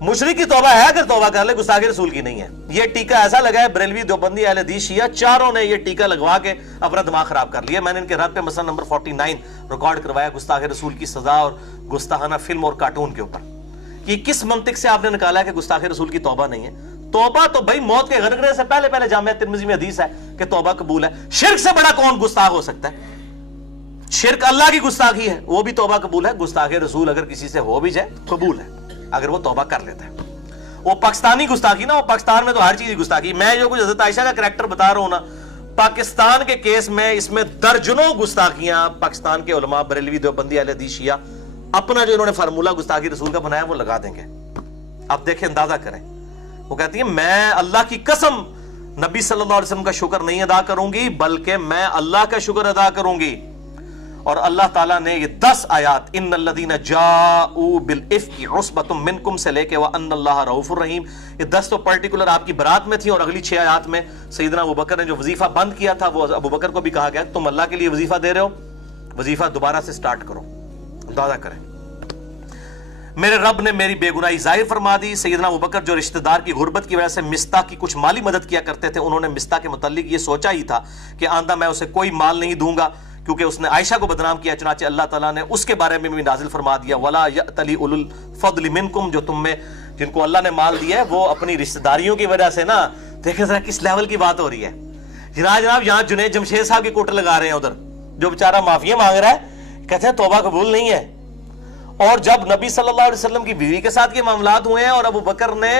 مشرک کی توبہ ہے اگر توبہ کر لے, گستاخ رسول کی نہیں ہے. یہ ٹیکہ ایسا لگا ہے, بریلوی, دیوبندی, اہل حدیث, شیعہ چاروں نے یہ ٹیکہ لگوا کے اپنا دماغ خراب کر لیا. میں نے ان کے رد پہ مسئلہ نمبر 49 ریکارڈ کروایا, گستاخ رسول کی سزا اور گستاخانہ فلم اور کارٹون کے اوپر. کہ کس منطق سے آپ نے نکالا ہے کہ گستاخ رسول کی توبہ نہیں ہے؟ توبہ تو بھائی موت کے غرغرے سے پہلے جامعہ ترمذی میں حدیث ہے کہ توبہ قبول ہے. شرک سے بڑا کون گستاخ ہو سکتا ہے؟ شرک اللہ کی گستاخی ہے, وہ بھی توبہ قبول ہے. گستاخ رسول اگر کسی سے ہو بھی جائے قبول ہے اگر وہ توبہ کر لیتا ہے. وہ پاکستانی گستاخی نا, وہ پاکستان میں تو ہر چیز گستاخی. میں جو کچھ حضرت عائشہ کا کریکٹر بتا رہا ہوں نا, پاکستان کے کیس میں اس میں درجنوں گستاخیاں پاکستان کے علماء, بریلوی, دیوبندی, اہل حدیث, شیعہ اپنا جو انہوں نے فارمولہ گستاخی رسول کا بنایا وہ لگا دیں گے. اب دیکھیں, اندازہ کریں. وہ کہتی ہیں میں اللہ کی قسم نبی صلی اللہ علیہ وسلم کا شکر نہیں ادا کروں گی, بلکہ میں اللہ کا شکر ادا کروں گی. اور اللہ تعالیٰ نے یہ 10 آیات, ان الذین جاؤوا بالافک عصبۃ منکم سے لے کے وان اللہ رؤوف الرحیم, یہ 10 تو پرٹیکولر آپ کی برات میں تھی, اور اگلی 6 آیات میں سیدنا ابوبکر نے جو وظیفہ بند کیا تھا وہ ابوبکر کو بھی کہا گیا تم اللہ کے لیے وظیفہ دے رہے ہو, وظیفہ دوبارہ سے سٹارٹ کرو. اندازہ کریں, میرے رب نے میری بے گناہی ظاہر فرما دی. سیدنا ابوبکر جو رشتہ دار کی غربت کی وجہ سے مستح کی کچھ مالی مدد کیا کرتے تھے, انہوں نے مستح کے متعلق یہ سوچا ہی تھا کہ آندہ میں اسے کوئی مال نہیں دوں گا کیونکہ اس نے عائشہ کو بدنام کیا. چنانچہ اللہ تعالیٰ نے اس کے بارے میں بھی نازل فرما دیا, وَلَا يَأْتَلِ أُولُو الْفَضْلِ مِنْكُمْ, جو تم میں جن کو اللہ نے مال دیا ہے وہ اپنی رشتہ داریوں کی وجہ سے نا, دیکھیں ذرا کس لیول کی بات ہو رہی ہے. جناب یہاں جنید جمشید صاحب کی کوٹر لگا رہے ہیں, ادھر جو بیچارہ معافیاں مانگ رہا ہے, کہتے ہیں توبہ قبول نہیں ہے. اور جب نبی صلی اللہ علیہ وسلم کی بیوی کے ساتھ یہ معاملات ہوئے ہیں اور ابو بکر نے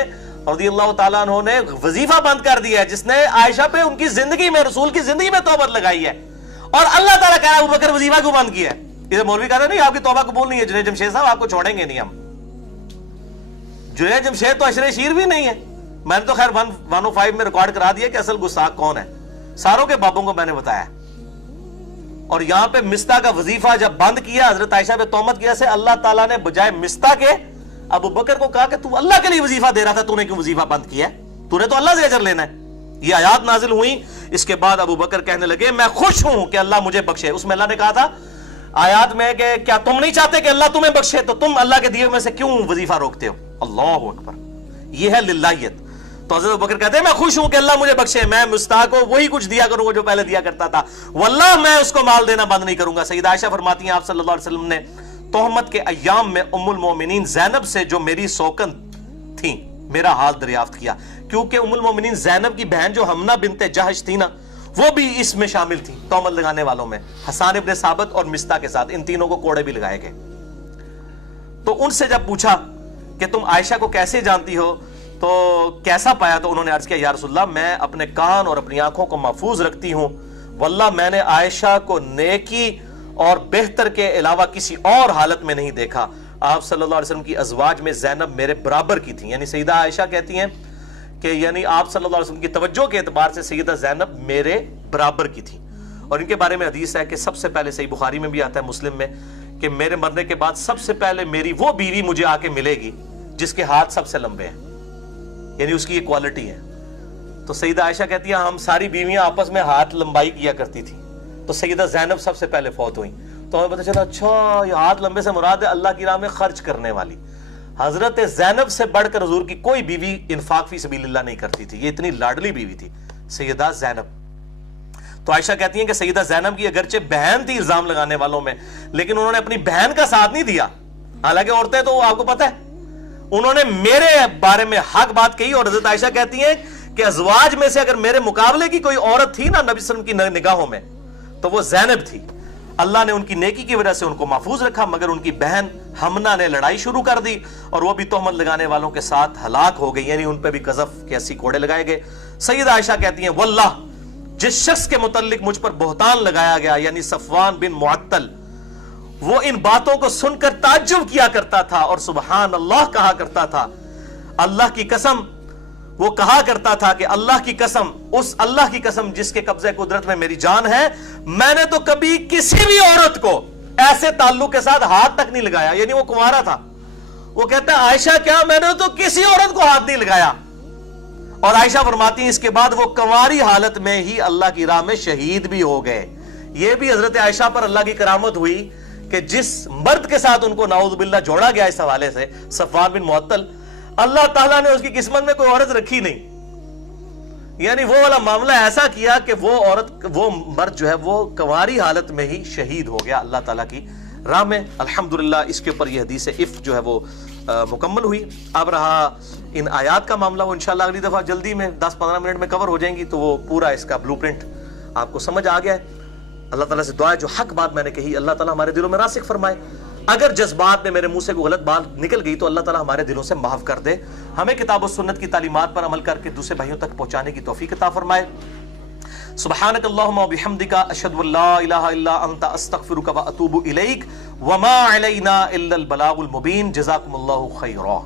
رضی اللہ تعالیٰ عنہ نے وظیفہ بند کر دیا ہے جس نے عائشہ پہ ان کی زندگی میں, رسول کی زندگی میں توبہ لگائی ہے, اور اللہ تعالیٰ کہہ رہا ہے ابو بکر وظیفہ کیوں بند کیا ہے؟ ادھر مولوی کہہ رہے نہیں آپ کی توبہ قبول نہیں ہے. جنید جمشید صاحب آپ کو چھوڑیں گے نہیں ہم. جنید جمشید تو عشر شیر بھی نہیں ہے. میں نے تو خیر 105 میں ریکارڈ کرا دیا کہ اصل گستاخ کون ہے, ساروں کے بابوں کو میں نے بتایا. اور یہاں پہ مستح کا وظیفہ جب بند کیا حضرت عائشہ پہ تہمت کیا سے, اللہ تعالیٰ نے بجائے مستح کے ابو بکر کو کہا کہ تو اللہ کے لیے وظیفہ دے رہا تھا, تو نے کیوں وظیفہ بند کیا ہے؟ تو نے تو اللہ سے اجر لینا ہے. یہ آیات نازل ہوئی. اس کے بعد ابو بکر کہنے لگے میں خوش ہوں کہ اللہ مجھے بخشے. اس میں اللہ نے کہا تھا آیات میں کہ کیا تم نہیں چاہتے کہ اللہ تمہیں بخشے, تو تم اللہ کے دیے میں سے کیوں وظیفہ روکتے ہو؟ اللہ اکبر, یہ ہے للہیت. تو حضرت ابوبکر کہتے ہیں میں خوش ہوں کہ اللہ مجھے بخشے, میں مستحق کو وہی کچھ دیا کروں گا جو پہلے دیا کرتا تھا, واللہ میں اس کو مال دینا بند نہیں کروں گا. سیدہ عائشہ فرماتی ہیں آپ صلی اللہ علیہ وسلم نے تہمت کے ایام میں ام المومنین زینب سے جو میری سوکن تھیں میرا حال دریافت کیا, کیونکہ ام المومنین زینب کی بہن جو حمنہ بنت جہش تھی نا, وہ بھی اس میں شامل تھی تہمت لگانے والوں میں, حسان ابن ثابت اور مستہ کے ساتھ, ان تینوں کو کوڑے بھی لگائے گئے. تو ان سے جب پوچھا کہ تم عائشہ کو کیسے جانتی ہو تو کیسا پایا, تو انہوں نے عرض کیا یا رسول اللہ میں اپنے کان اور اپنی آنکھوں کو محفوظ رکھتی ہوں, واللہ میں نے عائشہ کو نیکی اور بہتر کے علاوہ کسی اور حالت میں نہیں دیکھا. آپ صلی اللہ علیہ وسلم کی ازواج میں زینب میرے برابر کی تھی, یعنی سیدہ عائشہ کہتی ہیں کہ یعنی آپ صلی اللہ علیہ وسلم کی توجہ کے اعتبار سے سیدہ زینب میرے برابر کی تھی. اور ان کے بارے میں حدیث ہے کہ سب سے پہلے, صحیح بخاری میں بھی آتا ہے مسلم میں, کہ میرے مرنے کے بعد سب سے پہلے میری وہ بیوی مجھے آ کے ملے گی جس کے ہاتھ سب سے لمبے ہیں, یعنی اس کی یہ کوالٹی ہے. تو سیدہ عائشہ کہتی ہیں ہم ساری بیویاں آپس میں ہاتھ لمبائی کیا کرتی تھی, تو سیدہ زینب سب سے پہلے فوت ہوئی. تو ہمیں پتہ چلا اچھا یہ ہاتھ لمبے سے مراد ہے اللہ کی راہ میں خرچ کرنے والی. حضرت زینب سے بڑھ کر حضور کی کوئی بیوی انفاق فی سبیل اللہ نہیں کرتی تھی, یہ اتنی لاڈلی بیوی تھی سیدہ زینب. تو عائشہ کہتی ہیں کہ سیدہ زینب کی اگرچہ بہن تھی الزام لگانے والوں میں, لیکن انہوں نے اپنی بہن کا ساتھ نہیں دیا. حالانکہ عورتیں تو آپ کو پتہ ہے انہوں نے میرے بارے میں حق بات کہی, اور حضرت عائشہ کہتی ہیں کہ ازواج میں سے اگر میرے مقابلے کی کوئی عورت تھی نا نبی صلی اللہ علیہ وسلم کی نگاہوں میں تو وہ زینب تھی. اللہ نے ان کی نیکی کی وجہ سے ان کو محفوظ رکھا, مگر ان کی بہن حمنہ نے لڑائی شروع کر دی اور وہ بھی تہمت لگانے والوں کے ساتھ ہلاک ہو گئی, یعنی ان پہ بھی قذف کے 80 کوڑے لگائے گئے. سیدہ عائشہ کہتی ہیں واللہ جس شخص کے متعلق مجھ پر بہتان لگایا گیا یعنی صفوان بن معطل, وہ ان باتوں کو سن کر تعجب کیا کرتا تھا اور سبحان اللہ کہا کرتا تھا. اللہ کی قسم, وہ کہا کرتا تھا کہ اللہ کی قسم, اس اللہ کی قسم جس کے قبضے قدرت میں میری جان ہے, میں نے تو کبھی کسی بھی عورت کو ایسے تعلق کے ساتھ ہاتھ تک نہیں لگایا. یعنی وہ کنوارا تھا, وہ کہتا ہے عائشہ کیا میں نے تو کسی عورت کو ہاتھ نہیں لگایا. اور عائشہ فرماتی ہیں اس کے بعد وہ کنواری حالت میں ہی اللہ کی راہ میں شہید بھی ہو گئے. یہ بھی حضرت عائشہ پر اللہ کی کرامت ہوئی کہ جس مرد کے ساتھ ان کو نعوذ باللہ جوڑا گیا اس حوالے سے, صفوان بن معطل, اللہ تعالیٰ نے اس کی قسمت میں کوئی عورت رکھی نہیں. یعنی وہ والا معاملہ ایسا کیا کہ وہ عورت, وہ مرد جو ہے وہ کنواری حالت میں ہی شہید ہو گیا اللہ تعالیٰ کی راہ میں. الحمدللہ اس کے اوپر یہ حدیث عفق جو ہے وہ مکمل ہوئی. اب رہا ان آیات کا معاملہ, وہ انشاءاللہ اگلی دفعہ جلدی میں 10-15 منٹ میں کور ہو جائیں گی, تو وہ پورا اس کا بلو پرنٹ آپ کو سمجھ آ گیا ہے. اللہ تعالیٰ سے دعا ہے جو حق بات میں نے کہی اللہ تعالیٰ ہمارے دلوں میں راسخ فرمائے. اگر جذبات میں میرے منہ سے کوئی غلط بات نکل گئی تو اللہ تعالیٰ ہمارے دلوں سے معاف کر دے. ہمیں کتاب و سنت کی تعلیمات پر عمل کر کے دوسرے بھائیوں تک پہنچانے کی توفیق عطا فرمائے. سبحانک اللہم و بحمدک اشہد ان لا الہ الا انت استغفرک و اتوب الیک وما علینا الا البلاغ المبین. جزاکم اللہ خیرا.